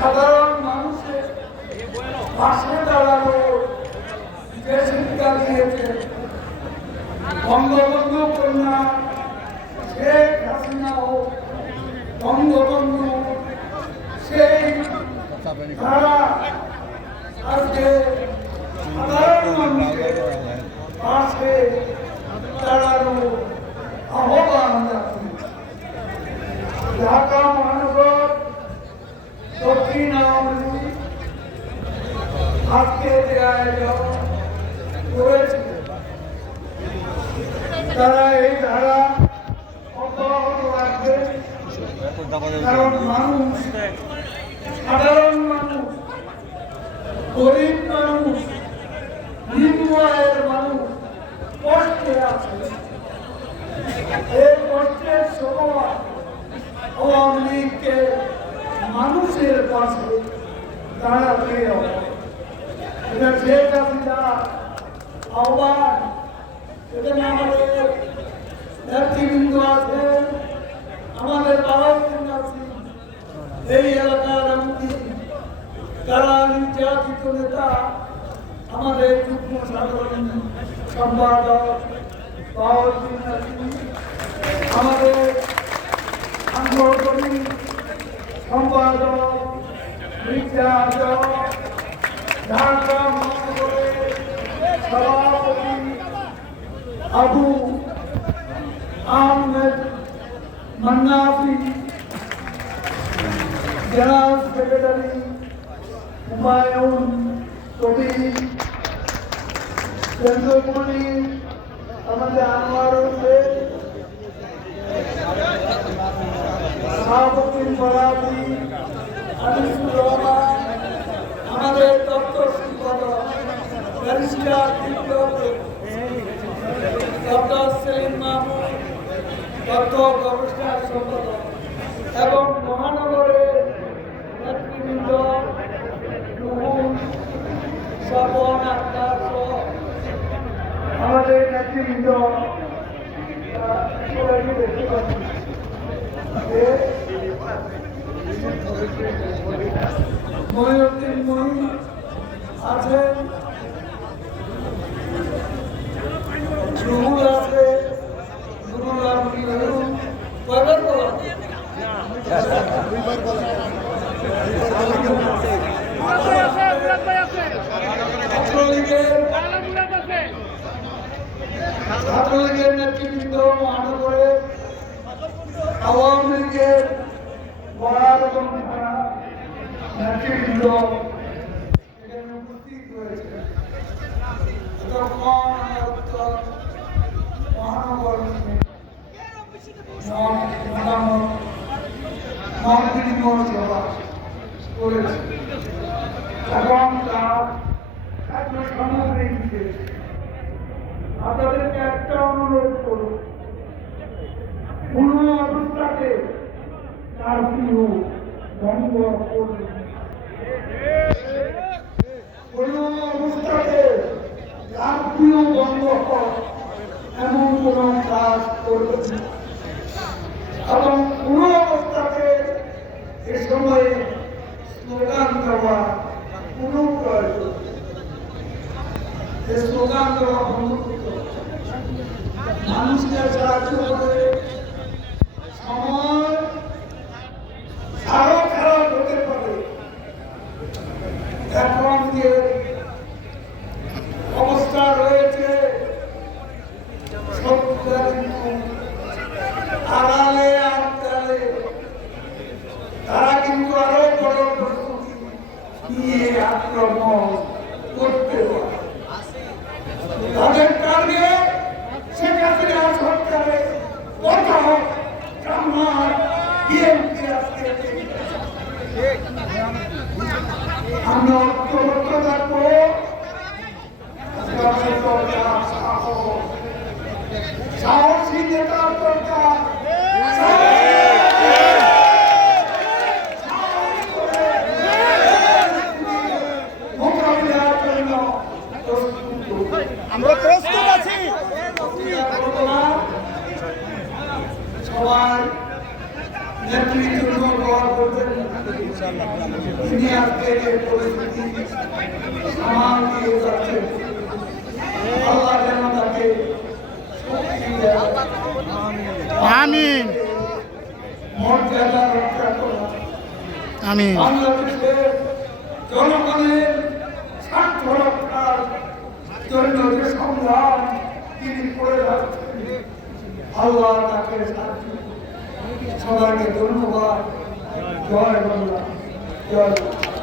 সাধারণ মানুষের পাশে দাঁড়ানো যে শিক্ষা দিয়েছে বঙ্গবন্ধু কন্যা শেখ হাসিনা হোক, বঙ্গবন্ধু সেই তারা আজকে সাধারণ মানুষের পাশে দাঁড়ানো আহ্বান জানাচ্ছি। ঢাকা মহানগর দক্ষিণ আওয়ামী লীগ আজকে যে আয়োজন করেছে তারা এই ধারা অব্যাহত রাখবে, কারণ মানুষ, সাধারণ মানুষ, গরিব মানুষ, নিম্ন আয়ের মানুষ কষ্টে আছে। এই কষ্টের সময় আওয়ামী লীগকে মানুষের পাশে দাঁড়াতে হবে। এটা শেখ হাসিনা আহ্বান। এখানে আমাদের নেতৃবৃন্দ আছেন, আমাদের বাবাবৃন্দ আছেন, এই এলাকার এমপি, যারা নির্যাতিত নেতা, আমাদের যুগ্ম সাধারণ সম্পাদক বাবাবৃন্দ আছেন, আমাদের সাংগঠনিক সম্পাদক মির্জা আজম, ঢাকা মহানগরের সভাপতি আবু আহমেদ মান্নাফি, জেনারেল সেক্রেটারি হুমায়ুন কবির, কেন্দ্রমন্ত্রী আমাদের আনোয়ার হোসেন, সভাপতি ফরাজি আনিসুর রহমান, আমাদের দপ্তর সম্পাদক ব্যারিস্টার ডক্টর সেলিম মাহমুদ, দপ্তর গবেষণা সম্পাদক এবং মহানগরের নেতৃবৃন্দ স্বপন আক্তার সহ আমাদের নেতৃবৃন্দ দেখতে পাচ্ছি। মহিউদ্দিন মহিন আছেন, রুহুল আছে, নুরুল আমিন মেহরুন, কয়বার বলা ছাত্রলীগের নেতৃবৃন্দ, মহানগরের আওয়ামী লীগের বরাদ এবং নেতৃবৃন্দ এখানে উপস্থিত হয়েছে। মহানগর সভা করেছে এবং তার একটা সামগ্রিক দিয়েছে। আপনাদেরকে একটা অনুরোধ করুন, কোন অবস্থাতে কারফিউ ভঙ্গ করবেন, কোন অবস্থাতে কারফিউ বন্ধ এমন কোন কাজ করবেন এবং কোন অবস্থাতে এ সময়ে স্লোগান দেওয়া কোন প্রয়োজন, স্লোগান দেওয়া বন্ধ করতে হবে। মানুষকে সাহায্য করে সময় আরো খারাপ হতে পারে। এখন যে অবস্থা রয়েছে আড়ালে আড়ালে তারা কিন্তু আরো বড় প্রস্তুতি নিয়ে আক্রমণ করতে পারে। তাদের টার্গেট শেখ হাসিনা সরকারের কথা আমরা ঐক্যবদ্ধ থাকবো, সাহসী নেতার দরকার, মোকাবিলার জন্য আমরা প্রস্তুত আছি। সবাই নেতৃত্ব দোয়া করবেন তিনি আজকে যে পরিস্থিতি সামাল দিয়ে যাচ্ছেন আল্লাহ যেন তাকে শক্তি দেয় আমিন মর্যাদা রক্ষা করা আমিন বাংলাদেশের জনগণের স্বার্থ রক্ষার জন্য যে সংগ্রাম তিনি করে যাচ্ছেন আল্লাহ তাকে সাহায্য সবাইকে ধন্যবাদ জয় বাংলা জয় বাংলা।